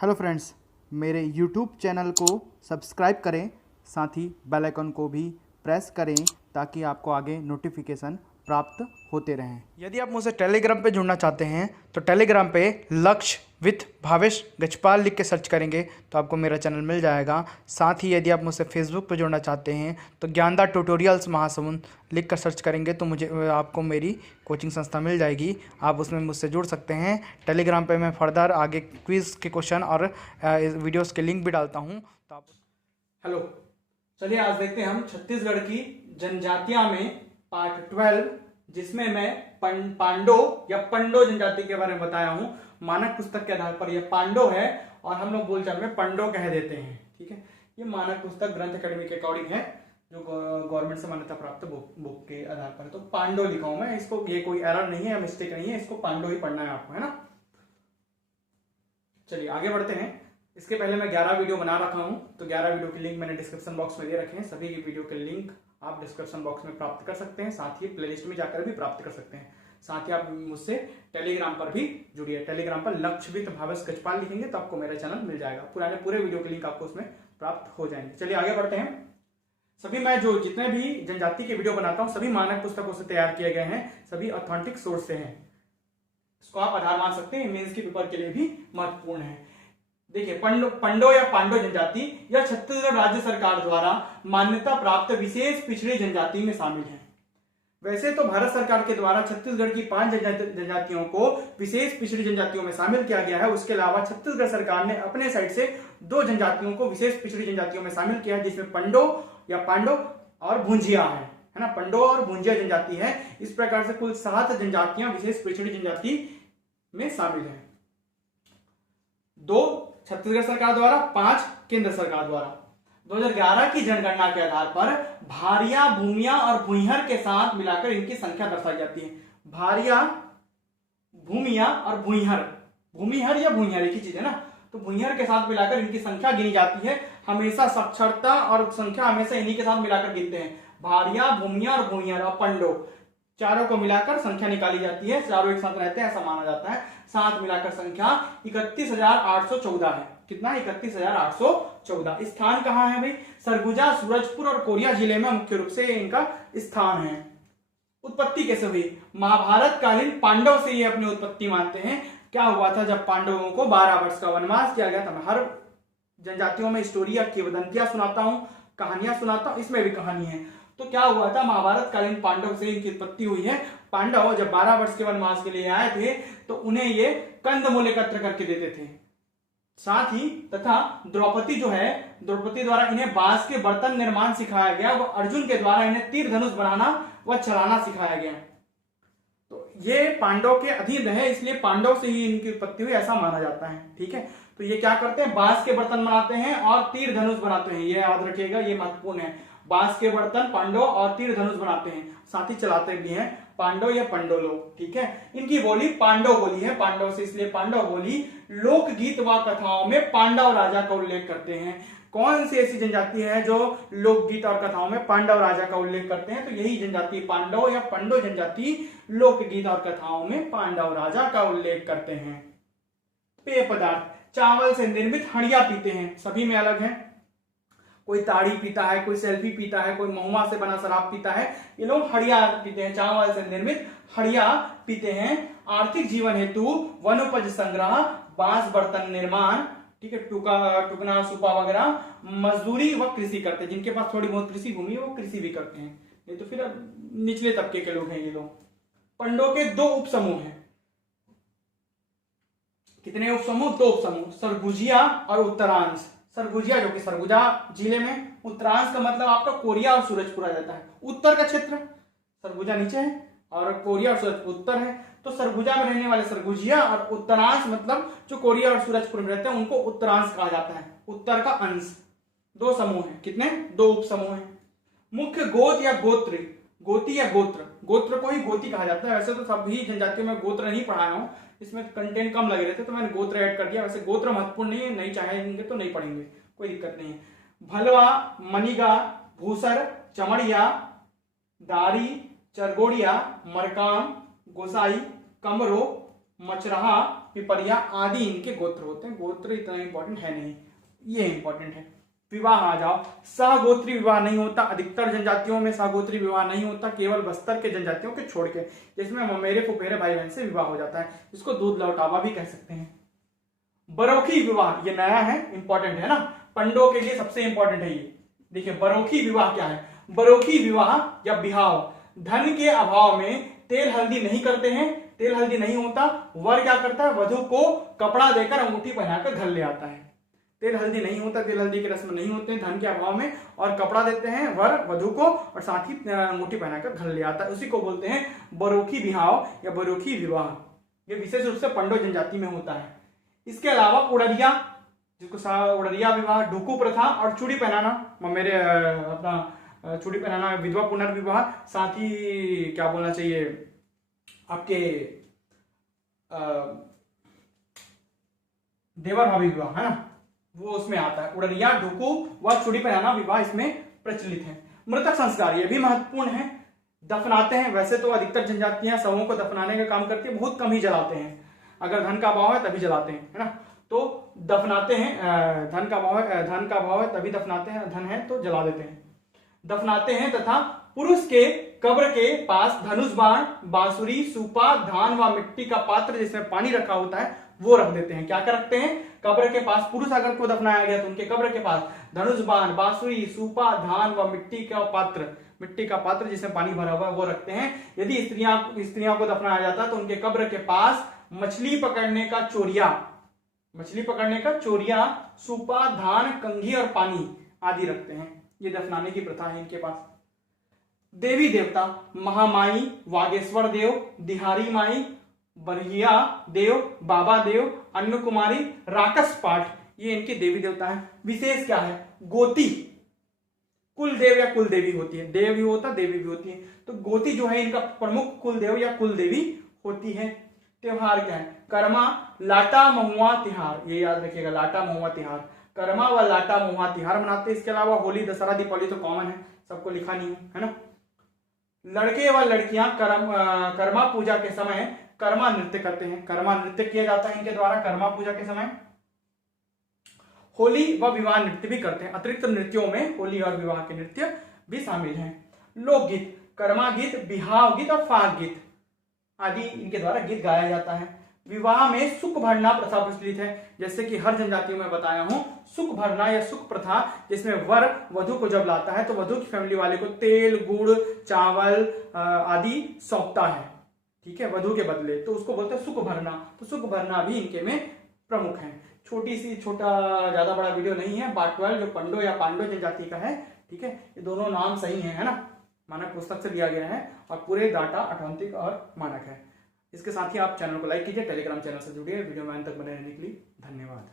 Hello friends, मेरे YouTube channel को subscribe करें, साथ ही बेल आइकन को भी प्रेस करें ताकि आपको आगे नोटिफिकेशन प्राप्त होते रहें। यदि आप मुझसे टेलीग्राम पे जुड़ना चाहते हैं तो टेलीग्राम पे लक्ष्य विथ भावेश गजपाल लिख के सर्च करेंगे तो आपको मेरा चैनल मिल जाएगा। साथ ही यदि आप मुझसे फेसबुक पे जुड़ना चाहते हैं तो ज्ञानदा ट्यूटोरियल्स महासमुंद लिख कर सर्च करेंगे तो आपको मेरी कोचिंग संस्था मिल जाएगी। आप उसमें मुझसे जुड़ सकते हैं। टेलीग्राम पे मैं फर्दर आगे क्विज़ के क्वेश्चन और वीडियोस के लिंक भी डालता हूँ तो आप। हेलो, चलिए आज देखते हैं हम छत्तीसगढ़ की जनजातियां में पार्ट 12, जिसमें मैं पांडो या पंडो जनजाति के बारे में बताया हूं। मानक पुस्तक के आधार पर यह पांडो है और हम लोग बोलचाल में पंडो कह देते हैं। ठीक है, ये मानक पुस्तक ग्रंथ अकेडमी के अकॉर्डिंग है, जो गवर्नमेंट से मान्यता प्राप्त बुक के आधार पर है। तो पांडो लिखा हूं मैं इसको, ये कोई एरर नहीं है या मिस्टेक नहीं है, इसको पांडो ही पढ़ना है आपको, है ना। चलिए आगे बढ़ते हैं। इसके पहले मैं 11 वीडियो बना रखा हूं, तो 11 वीडियो के लिंक मैंने डिस्क्रिप्शन बॉक्स में दे रखे हैं। सभी वीडियो के लिंक आप डिस्क्रिप्शन बॉक्स में प्राप्त कर सकते हैं, साथ ही प्लेलिस्ट में जाकर भी प्राप्त कर सकते हैं। साथ ही आप मुझसे टेलीग्राम पर भी जुड़िए। टेलीग्राम पर लक्ष्यवित भावेश गजपाल लिखेंगे तो आपको मेरा चैनल मिल जाएगा। पूरे वीडियो के लिंक आपको उसमें प्राप्त हो जाएंगे। चलिए आगे बढ़ते हैं। सभी मैं जो जितने भी जनजाति के वीडियो बनाता हूँ सभी मानक पुस्तकों से तैयार किए गए हैं, सभी ऑथेंटिक सोर्स से हैं। इसको आप आधार मान सकते हैं, मेंस के पेपर के लिए भी महत्वपूर्ण है। देखिए, पंडो या पांडो जनजाति यह छत्तीसगढ़ राज्य सरकार द्वारा मान्यता प्राप्त विशेष पिछड़ी जनजाति में शामिल है। वैसे तो भारत सरकार के द्वारा छत्तीसगढ़ की 5 जनजातियों को विशेष पिछड़ी जनजातियों में शामिल किया गया है। उसके अलावा छत्तीसगढ़ सरकार ने अपने साइड से 2 जनजातियों को विशेष पिछड़ी जनजातियों में शामिल किया है, जिसमें पंडो या पांडो और भुंजिया है ना। पंडो और भुंजिया जनजाति है। इस प्रकार से कुल 7 जनजातियां विशेष पिछड़ी जनजाति में शामिल है। 2 छत्तीसगढ़ सरकार द्वारा, 5 केंद्र सरकार द्वारा। 2011 की जनगणना के आधार पर भारिया, भूमिया और भुइहर के साथ मिलाकर इनकी संख्या दर्शाई जाती है। भारिया, भूमिया और भुइहर, भूमिहर या भुइहर एक ही चीज है ना। तो भुइहर के साथ मिलाकर इनकी संख्या गिनी जाती है। हमेशा साक्षरता और संख्या हमेशा इन्हीं के साथ मिलाकर गिनते हैं। भारिया, भूमिया और भुइहर और पंडो, चारों को मिलाकर संख्या निकाली जाती है। चारों एक साथ रहते हैं ऐसा माना जाता है। साथ मिलाकर संख्या 31,814 है। कितना? 31,814। स्थान कहाँ है भाई? सरगुजा, सूरजपुर और कोरिया जिले में मुख्य रूप से इनका स्थान है। उत्पत्ति कैसे हुई? महाभारत कालीन पांडव से ये अपनी उत्पत्ति मानते हैं। क्या हुआ था जब पांडवों को 12 वर्ष का वनवास किया गया था। मैं हर जनजातियों में स्टोरी या किंवदंतियां सुनाता हूं, कहानियां सुनाता हूं, इसमें भी कहानी है। तो क्या हुआ था, महाभारत कालीन पांडव से इनकी उत्पत्ति हुई है। पांडव जब 12 वर्ष के वनवास के लिए आए थे तो उन्हें ये कंदमूल एकत्र करके देते थे। साथ ही तथा द्रौपदी जो है, द्रौपदी द्वारा इन्हें बांस के बर्तन निर्माण सिखाया गया। व अर्जुन के द्वारा इन्हें तीर धनुष बनाना व चलाना सिखाया गया। तो ये पांडव के अधीन रहे, इसलिए पांडव से ही इनकी उत्पत्ति हुई ऐसा माना जाता है। ठीक है, तो ये क्या करते हैं? बांस के बर्तन बनाते हैं और तीर धनुष बनाते हैं। ये याद रखिएगा, ये महत्वपूर्ण है। बांस के बर्तन पांडव और तीर धनुष बनाते हैं, साथ ही चलाते भी हैं पांडव या पंडो लोग। ठीक है, इनकी बोली पांडव बोली है, पांडव से इसलिए पांडव बोली। लोकगीत व कथाओं में पांडव राजा का उल्लेख करते हैं। कौन सी ऐसी जनजाति है जो लोकगीत और कथाओं में पांडव राजा का उल्लेख करते हैं? तो यही जनजाति पांडव या पंडो जनजाति लोकगीत और कथाओं में पांडव राजा का उल्लेख करते हैं। पेय पदार्थ, चावल से निर्मित हड़िया पीते हैं। सभी में अलग है। कोई ताड़ी पीता है, कोई सेल्फी पीता है, कोई महुआ से बना शराब पीता है। ये लोग हड़िया पीते हैं, चावल से निर्मित हड़िया पीते हैं। आर्थिक जीवन हेतु वनोपज संग्रह, बांस बर्तन निर्माण, ठीक है, टुकना सुपा वगैरह, मजदूरी व कृषि करते हैं। जिनके पास थोड़ी बहुत कृषि भूमि है वो कृषि भी करते हैं, नहीं तो फिर निचले तबके के लोग हैं ये लोग। पंडो के 2 उप समूह हैं। कितने उप समूह? 2 उप समूह, सरगुजिया और उत्तरांश। सरगुजिया जो कि सरगुजा जिले में, उत्तरांश का मतलब आपका कोरिया और सूरजपुर आ जाता है। उत्तर का क्षेत्र, सरगुजा नीचे है और कोरिया और सूरजपुर उत्तर है। तो सरगुजा में रहने वाले सरगुजिया और उत्तरांश मतलब जो कोरिया और सूरजपुर में रहते हैं उनको उत्तरांश कहा जाता है, उत्तर का अंश। 2 समूह है। कितने? 2 उप समूह है। मुख्य गोत या गोत्र, गोती या गोत्र, गोत्र को ही गोती कहा जाता है। वैसे तो सभी जनजातियों में गोत्र नहीं पढ़ाया हूं, इसमें कंटेंट कम लगे रहते तो मैंने गोत्र ऐड कर दिया। वैसे गोत्र महत्वपूर्ण नहीं है, नहीं चाहेंगे तो नहीं पढ़ेंगे, कोई दिक्कत नहीं है। भलवा, मनिगा, भूसर, चमड़िया, दारी, चरगोड़िया, मरकाम, गोसाई, कमरो, मचरहा, पिपरिया आदि इनके गोत्र होते हैं। गोत्र इतना इंपॉर्टेंट है नहीं, ये इंपॉर्टेंट है। विवाह आ जाओ, सहगोत्री विवाह नहीं होता, अधिकतर जनजातियों में सहगोत्री विवाह नहीं होता, केवल बस्तर के जनजातियों के छोड़ के, जिसमें ममेरे फुफेरे भाई बहन से विवाह हो जाता है, इसको दूध लौटावा भी कह सकते हैं। बरोखी विवाह, ये नया है, इंपॉर्टेंट है ना, पंडों के लिए सबसे इंपॉर्टेंट है ये। देखिए बरोखी विवाह क्या है। बरोखी विवाह या बिहाव, धन के अभाव में तेल हल्दी नहीं करते हैं, तेल हल्दी नहीं होता, वर क्या करता है, वधु को कपड़ा देकर अंगूठी पहनाकर घर ले आता है। तेल हल्दी नहीं होता, तेल हल्दी की रस्म नहीं होते धन के अभाव में, और कपड़ा देते हैं वर वधु को और साथ ही अंगूठी पहनाकर घर ले आता है, उसी को बोलते हैं बरोखी बिहाव या बरोखी विवाह। ये विशेष रूप से पंडो जनजाति में होता है। इसके अलावा उड़रिया, जिसको उड़रिया विवाह, ढुकू प्रथा और चूड़ी पहनाना, मेरे अपना चूड़ी पहनाना, विधवा पुनर्विवाह, साथ ही क्या बोलना चाहिए आपके देवर भाभी विवाह है ना, वो उसमें आता है। उड़रिया, ढुकू व चूड़ी पहनाना विवाह इसमें प्रचलित है। मृतक संस्कार, ये भी महत्वपूर्ण है। दफनाते हैं, वैसे तो अधिकतर जनजातियां शवों को दफनाने का काम करती है, बहुत कम ही जलाते हैं, अगर धन का अभाव है तभी जलाते हैं, है ना, तो दफनाते हैं। धन का अभाव है तभी दफनाते हैं, धन है तो जला देते हैं। दफनाते हैं तथा पुरुष के कब्र के पास धनुष बाण, बांसुरी, सूपा, धान व मिट्टी का पात्र जिसमें पानी रखा होता है वो रख देते हैं। क्या क्या रखते हैं, कब्र के पास, पुरुष अगर को दफनाया गया तो उनके कब्र के पास धनुष बाण, बांसुरी, सूपा, धान व मिट्टी का पात्र जिसमें पानी भरा हुआ है वो रखते हैं। यदि स्त्रियों को दफनाया जाता है तो उनके कब्र के पास मछली पकड़ने का चोरिया, सूपा, धान, कंघी और पानी आदि रखते हैं। ये दफनाने की प्रथा है इनके पास। देवी देवता, महामाई, वागेश्वर देव, दिहारी माई, बरहिया देव, बाबा देव, अन्न कुमारी, राकस पाठ, ये इनके देवी देवता हैं। विशेष क्या है, गोती, कुल देव या कुल देवी होती है, देव भी होता देवी भी होती है, तो गोती जो है इनका प्रमुख कुल देव या कुल देवी होती है। त्योहार क्या है, कर्मा, लाटा, महुआ तिहार, ये याद रखिएगा, लाटा महुआ तिहार, कर्मा व लाटा महुआ तिहार मनाते हैं। इसके अलावा होली, दशहरा, दीपावली तो कॉमन है, सबको लिखा नहीं है ना। लड़के व लड़कियां कर्मा पूजा के समय कर्मा नृत्य करते हैं, कर्मा नृत्य किया जाता है इनके द्वारा कर्मा पूजा के समय। होली व विवाह नृत्य भी करते हैं, अतिरिक्त नृत्यों में होली और विवाह के नृत्य भी शामिल हैं। लोकगीत, कर्मा गीत, बिहाव गीत और फाग गीत आदि इनके द्वारा गीत गाया जाता है। विवाह में सुख भरना प्रथा प्रचलित है, जैसे कि हर जनजातियों में बताया हूं, सुख भरना या सुख प्रथा, जिसमें वर वधु को जब लाता है तो वधु की फैमिली वाले को तेल, गुड़, चावल आदि सौंपता है, ठीक है, वधु के बदले, तो उसको बोलते हैं सुख भरना। तो सुख भरना भी इनके में प्रमुख है। छोटा ज्यादा बड़ा वीडियो नहीं है। पार्ट 12 जो पंडो या पांडो जनजाति का है, ठीक है, ये दोनों नाम सही है ना, मानक पुस्तक से लिया गया है और पूरे डाटा ऑथेंटिक और मानक है। इसके साथ ही आप चैनल को लाइक कीजिए, टेलीग्राम चैनल से जुड़िए। वीडियो में अंत तक बने रहने के लिए धन्यवाद।